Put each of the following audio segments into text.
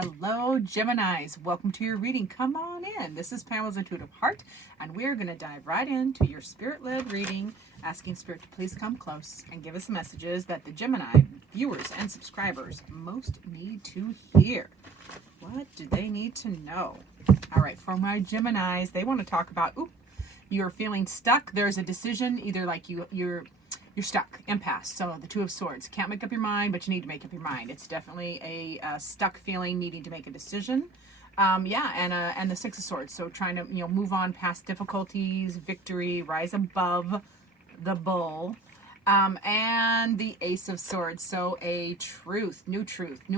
Hello, Geminis. Welcome to your reading. Come on in. This is Pamela's Intuitive Heart, and we're going to dive right into your spirit-led reading, asking Spirit to please come close and give us messages that the Gemini viewers and subscribers most need to hear. What do they need to know? All right, for my Geminis, they want to talk about, you're feeling stuck. There's a decision, either like you're stuck, impasse. So the Two of Swords. Can't make up your mind, but you need to make up your mind. It's definitely a stuck feeling, needing to make a decision. And the Six of Swords. So trying to move on past difficulties, victory, rise above the bull. And the Ace of Swords. So a truth, new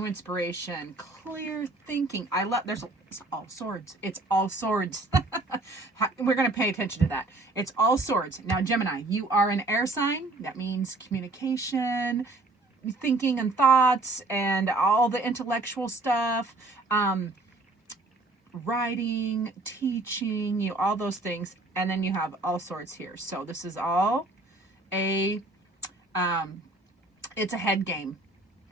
inspiration, clear thinking. It's all swords. It's all swords. We're going to pay attention to that. It's all swords. Now, Gemini, you are an air sign. That means communication, thinking and thoughts, and all the intellectual stuff, writing, teaching, all those things. And then you have all swords here. So this is all it's a head game.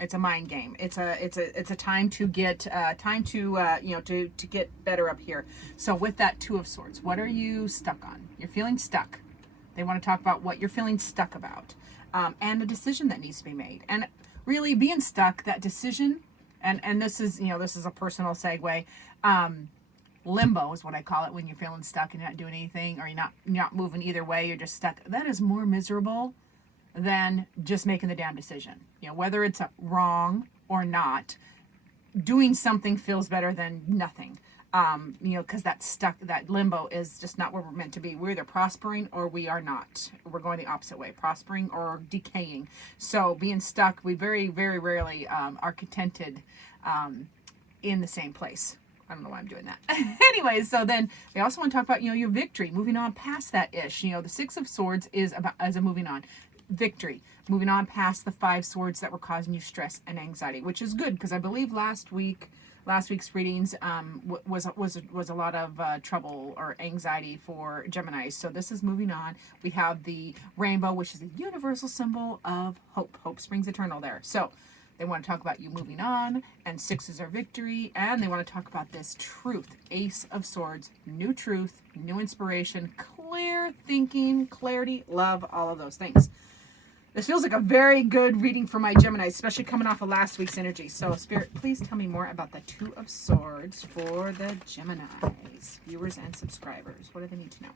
It's a mind game. It's a time to get to get better up here. So with that Two of Swords, what are you stuck on? You're feeling stuck. They want to talk about what you're feeling stuck about, and a decision that needs to be made. And really being stuck, that decision, and this is a personal segue. Limbo is what I call it, when you're feeling stuck and you're not doing anything, or you're not moving either way. You're just stuck. That is more miserable than just making the damn decision. Whether it's wrong or not, doing something feels better than nothing. Because that limbo is just not where we're meant to be. We're either prospering or we are not. We're going the opposite way, prospering or decaying. So being stuck, we very, very rarely are contented in the same place. I don't know why I'm doing that. Anyways, so then we also want to talk about, your victory, moving on past that ish. The Six of Swords is about as a moving on. Victory, moving on past the Five Swords that were causing you stress and anxiety, which is good, because I believe last week's readings was a lot of trouble or anxiety for Gemini. So this is moving on. We have the rainbow, which is the universal symbol of hope. Hope springs eternal there. So they want to talk about you moving on, and sixes are victory, and they want to talk about this truth. Ace of Swords, new truth, new inspiration, clear thinking, clarity, love, all of those things. This feels like a very good reading for my Gemini, especially coming off of last week's energy. So, Spirit, please tell me more about the Two of Swords for the Geminis, viewers and subscribers. What do they need to know?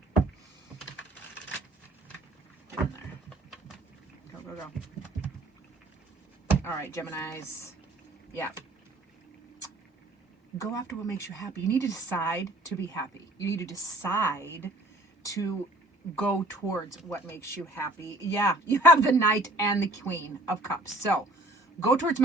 Get in there. Go. All right, Geminis. Yeah. Go after what makes you happy. You need to decide to be happy. You need to decide to go towards what makes you happy. Yeah, you have the Knight and the Queen of Cups. So go towards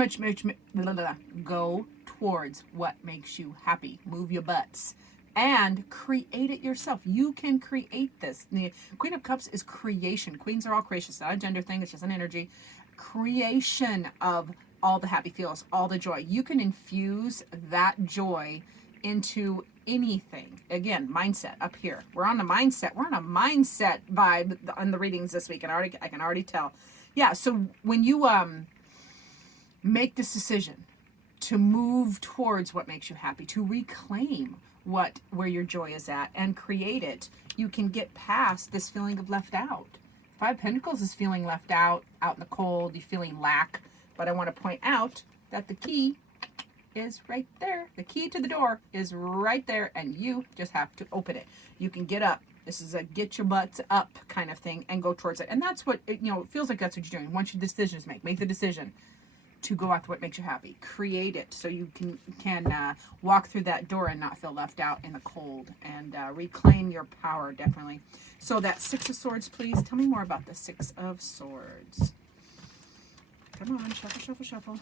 go towards what makes you happy. Move your butts and create it yourself. You can create this. The Queen of Cups is creation. Queens are all creation. It's not a gender thing. It's just an energy. Creation of all the happy feels, all the joy. You can infuse that joy into anything. Again, mindset up here. We're on a mindset vibe on the readings this week, and I can already tell. Yeah, so when you make this decision to move towards what makes you happy, to reclaim where your joy is at and create it, you can get past this feeling of left out. Five of Pentacles is feeling left out in the cold, you're feeling lack. But I want to point out that the key is right there. The key to the door is right there, and you just have to open it. You can get up. This is a get your butts up kind of thing and go towards it. And that's what, it feels like that's what you're doing. Once your decision is made, make the decision to go after what makes you happy. Create it so you can walk through that door and not feel left out in the cold, and reclaim your power, definitely. So that Six of Swords, please tell me more about the Six of Swords. Come on, shuffle.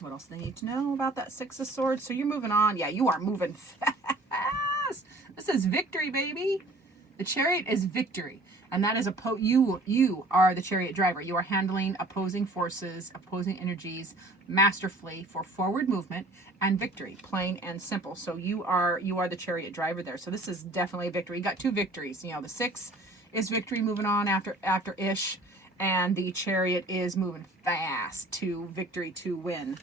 What else do they need to know about that Six of Swords? So you're moving on. Yeah, you are moving fast. This is victory, baby. The Chariot is victory. And that is you are the Chariot driver. You are handling opposing forces, opposing energies masterfully for forward movement and victory, plain and simple. So you are the Chariot driver there. So this is definitely a victory. You got two victories. The Six is victory, moving on after ish. And the Chariot is moving fast to victory, to win.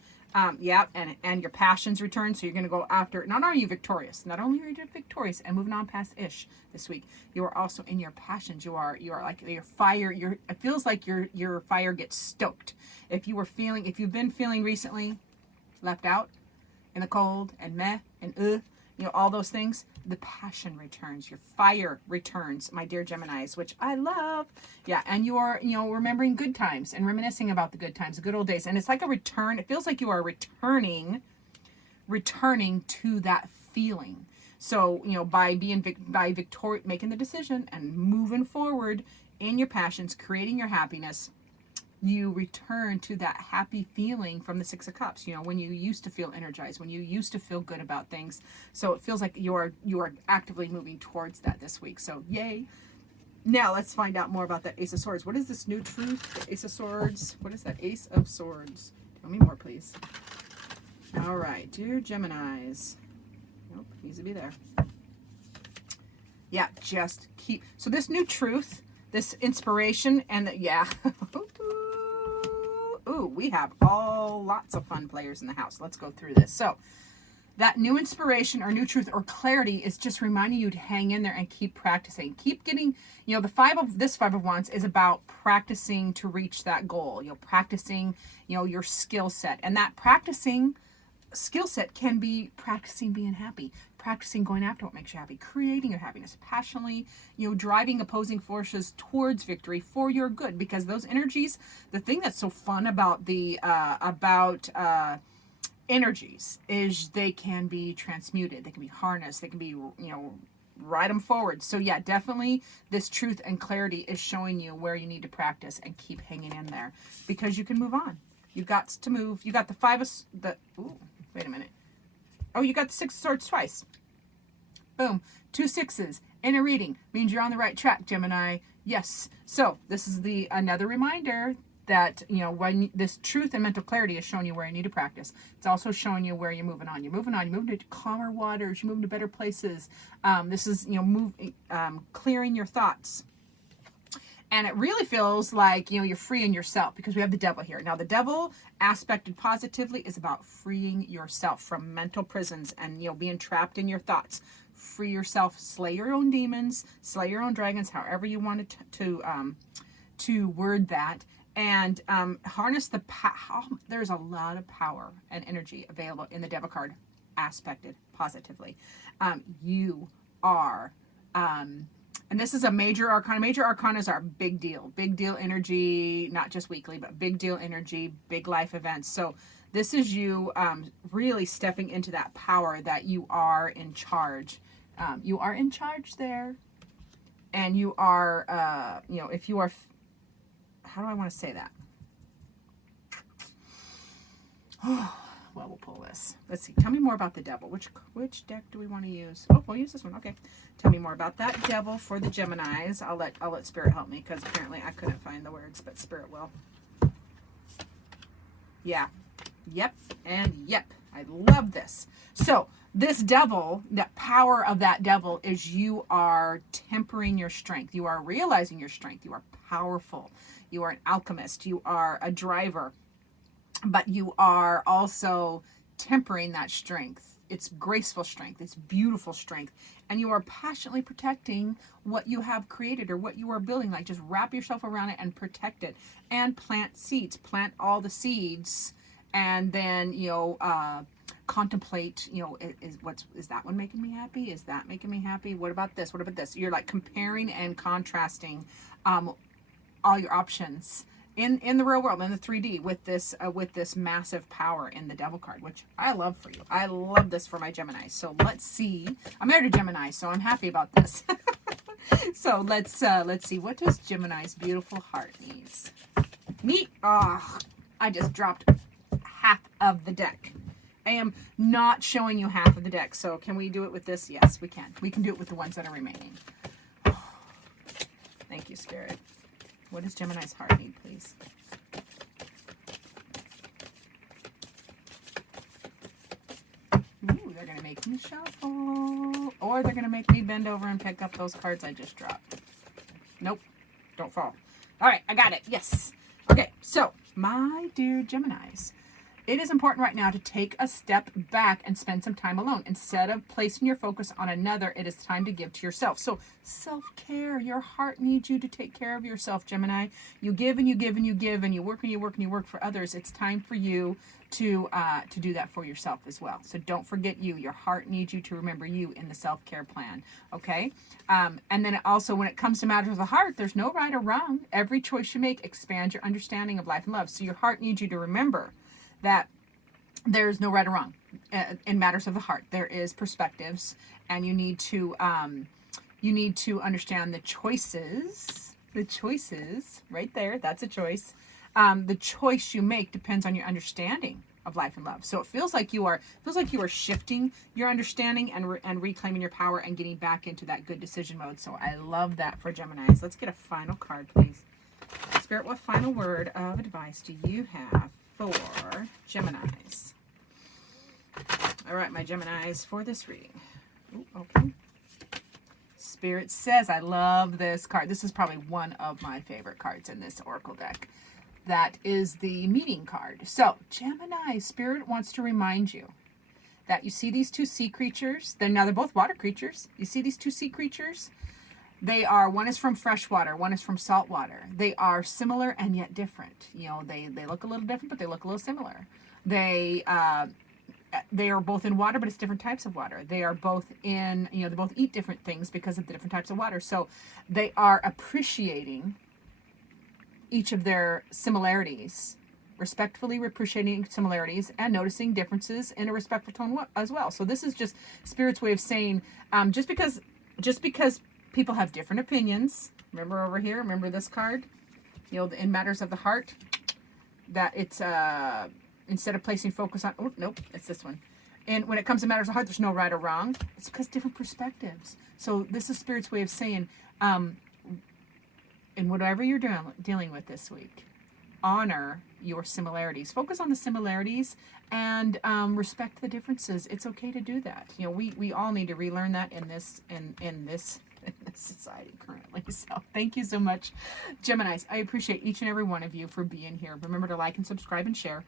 Yeah, and your passions return, so you're going to go after. Not only are you victorious, not only are you victorious and moving on past ish this week, you are also in your passions. You are like your fire. It feels like your fire gets stoked. If you've been feeling recently left out in the cold and meh and all those things, the passion returns, your fire returns, my dear Geminis, which I love. Yeah, and you are, remembering good times and reminiscing about the good times, the good old days. And it's like a return. It feels like you are returning to that feeling. So, by making the decision and moving forward in your passions, creating your happiness, you return to that happy feeling from the Six of Cups, when you used to feel energized, when you used to feel good about things. So it feels like you are actively moving towards that this week. So yay. Now let's find out more about that Ace of Swords. What is this new truth? The Ace of Swords. What is that Ace of Swords? Tell me more, please. All right, dear Geminis. Nope, needs to be there. Yeah, just keep. So this new truth, this inspiration, and yeah. Ooh, we have lots of fun players in the house. Let's go through this. So that new inspiration or new truth or clarity is just reminding you to hang in there and keep practicing. Keep getting, this Five of Wands is about practicing to reach that goal. Practicing, your skill set. And that practicing skill set can be practicing being happy, practicing going after what makes you happy, creating your happiness, passionately, driving opposing forces towards victory for your good. Because those energies, the thing that's so fun about energies is they can be transmuted, they can be harnessed, they can be, ride them forward. So yeah, definitely this truth and clarity is showing you where you need to practice and keep hanging in there because you can move on. You got to move. You got the wait a minute. Oh, you got the Six of Swords twice. Boom. 2 6s in a reading means you're on the right track, Gemini. Yes. So this is another reminder that, when this truth and mental clarity is showing you where you need to practice. It's also showing you where you're moving on. You're moving on. You're moving to calmer waters. You're moving to better places. This is, clearing your thoughts. And it really feels like, you're freeing yourself because we have the devil here. Now, the devil aspected positively is about freeing yourself from mental prisons and, being trapped in your thoughts. Free yourself, slay your own demons, slay your own dragons, however you want to word that. And harness the there's a lot of power and energy available in the devil card aspected positively. You are... and this is a major arcana. Major arcanas are big deal energy, not just weekly, but big deal energy, big life events. So this is you really stepping into that power that you are in charge. You are in charge there. And you are, if you are, how do I want to say that? Well, we'll pull this. Let's see. Tell me more about the devil. Which deck do we want to use? Oh, we'll use this one. Okay. Tell me more about that devil for the Geminis. I'll let Spirit help me because apparently I couldn't find the words, but Spirit will. Yeah. Yep. And yep. I love this. So this devil, that power of that devil is you are tempering your strength. You are realizing your strength. You are powerful. You are an alchemist. You are a driver. But you are also tempering that strength. It's graceful strength. It's beautiful strength. And you are passionately protecting what you have created or what you are building. Like, just wrap yourself around it and protect it. And plant seeds. Plant all the seeds. And then, contemplate, is that one making me happy? Is that making me happy? What about this? What about this? You're like comparing and contrasting all your options in the real world, in the 3D, with this massive power in the devil card, which I love for you. I love this for my Gemini. So let's see. I'm married to Gemini, so I'm happy about this. So let's see. What does Gemini's beautiful heart needs? Neat. Oh, I just dropped half of the deck. I am not showing you half of the deck. So can we do it with this? Yes, we can. We can do it with the ones that are remaining. Thank you, Spirit. What does Gemini's heart need, please? Ooh, they're going to make me shuffle. Or they're going to make me bend over and pick up those cards I just dropped. Nope. Don't fall. All right, I got it. Yes. Okay, so, my dear Geminis, It is important right now to take a step back and spend some time alone. Instead of placing your focus on another, it is time to give to yourself. So self-care, your heart needs you to take care of yourself, Gemini. You give and you give and you give, and you work and you work and you work for others. It's time for you to do that for yourself as well. So don't forget you. Your heart needs you to remember you in the self-care plan, okay? And then also, when it comes to matters of the heart, there's no right or wrong. Every choice you make expands your understanding of life and love. So your heart needs you to remember that there's no right or wrong in matters of the heart. There is perspectives, and you need to understand the choices. The choices right there. That's a choice. The choice you make depends on your understanding of life and love. So it feels like you are shifting your understanding and reclaiming your power and getting back into that good decision mode. So I love that for Geminis. Let's get a final card, please. Spirit, what final word of advice do you have for Geminis? All right, my Geminis, for this reading. Ooh, okay. Spirit says, I love this card. This is probably one of my favorite cards in this Oracle deck. That is the meeting card. So, Gemini, Spirit wants to remind you that you see these two sea creatures. They're both water creatures. You see these two sea creatures? One is from fresh water, one is from salt water. They are similar and yet different. You know, they look a little different, but they look a little similar. They are both in water, but it's different types of water. They are both they both eat different things because of the different types of water. So they are appreciating each of their similarities, respectfully appreciating similarities and noticing differences in a respectful tone as well. So this is just Spirit's way of saying, just because people have different opinions. Remember over here, remember this card? You know, in matters of the heart, that it's, instead of placing focus on, oh, nope, it's this one. And when it comes to matters of the heart, there's no right or wrong. It's because different perspectives. So this is Spirit's way of saying, in whatever you're dealing with this week, honor your similarities. Focus on the similarities and respect the differences. It's okay to do that. You know, we all need to relearn that in this society currently. So thank you so much, Geminis. I appreciate each and every one of you for being here. Remember to like and subscribe and share.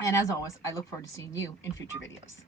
And as always, I look forward to seeing you in future videos.